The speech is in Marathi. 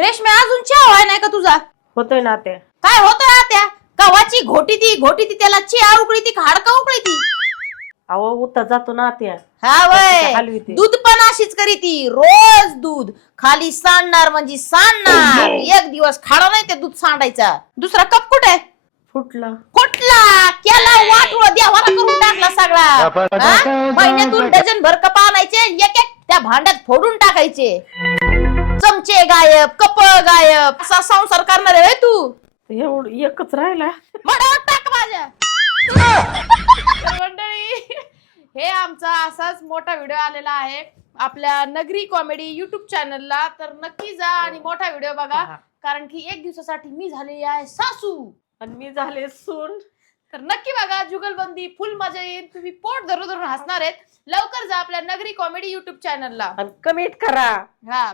रेशमे अजून चहा व्हाय नाही का तुझा? होतोय ना त्या. काय होतोय त्या गव्हाची घोटी ती त्याला चहा उकळी ती हाडका उकळी ती. अहो उता जातो ना त्या. हा वय हलवीते. दूध पण अशीच करी ती रोज दूध खाली सांडणार म्हणजे सांडणार. एक दिवस खाडा नाही ते दूध सांडायचा. दुसरा कप कुठे फुटला कुठला केला वाटोळ देवाला करून टाकला सगळा. महिन्यातून डझन भर कप आणायचे एक एक त्या भांड्यात फोडून टाकायचे. चमचे गायब कप गायब असा संसार करणार आहे तू. एवढं एकच राहिला. मडावर टाक माझ्या. मंडळी हे आमचा असाच मोठा व्हिडिओ आलेला आहे आपल्या नगरी कॉमेडी युट्यूब चॅनलला. तर नक्की जा आणि मोठा व्हिडिओ बघा. कारण की एक दिवसासाठी मी झालेली आहे सासू आणि मी झाले सून. तर नक्की बघा जुगलबंदी फुल मजा येईल. तुम्ही पोट धरून धरून हसणार आहेत. लवकर जा आपल्या नगरी कॉमेडी युट्यूब चॅनलला आणि कमेंट करा. हा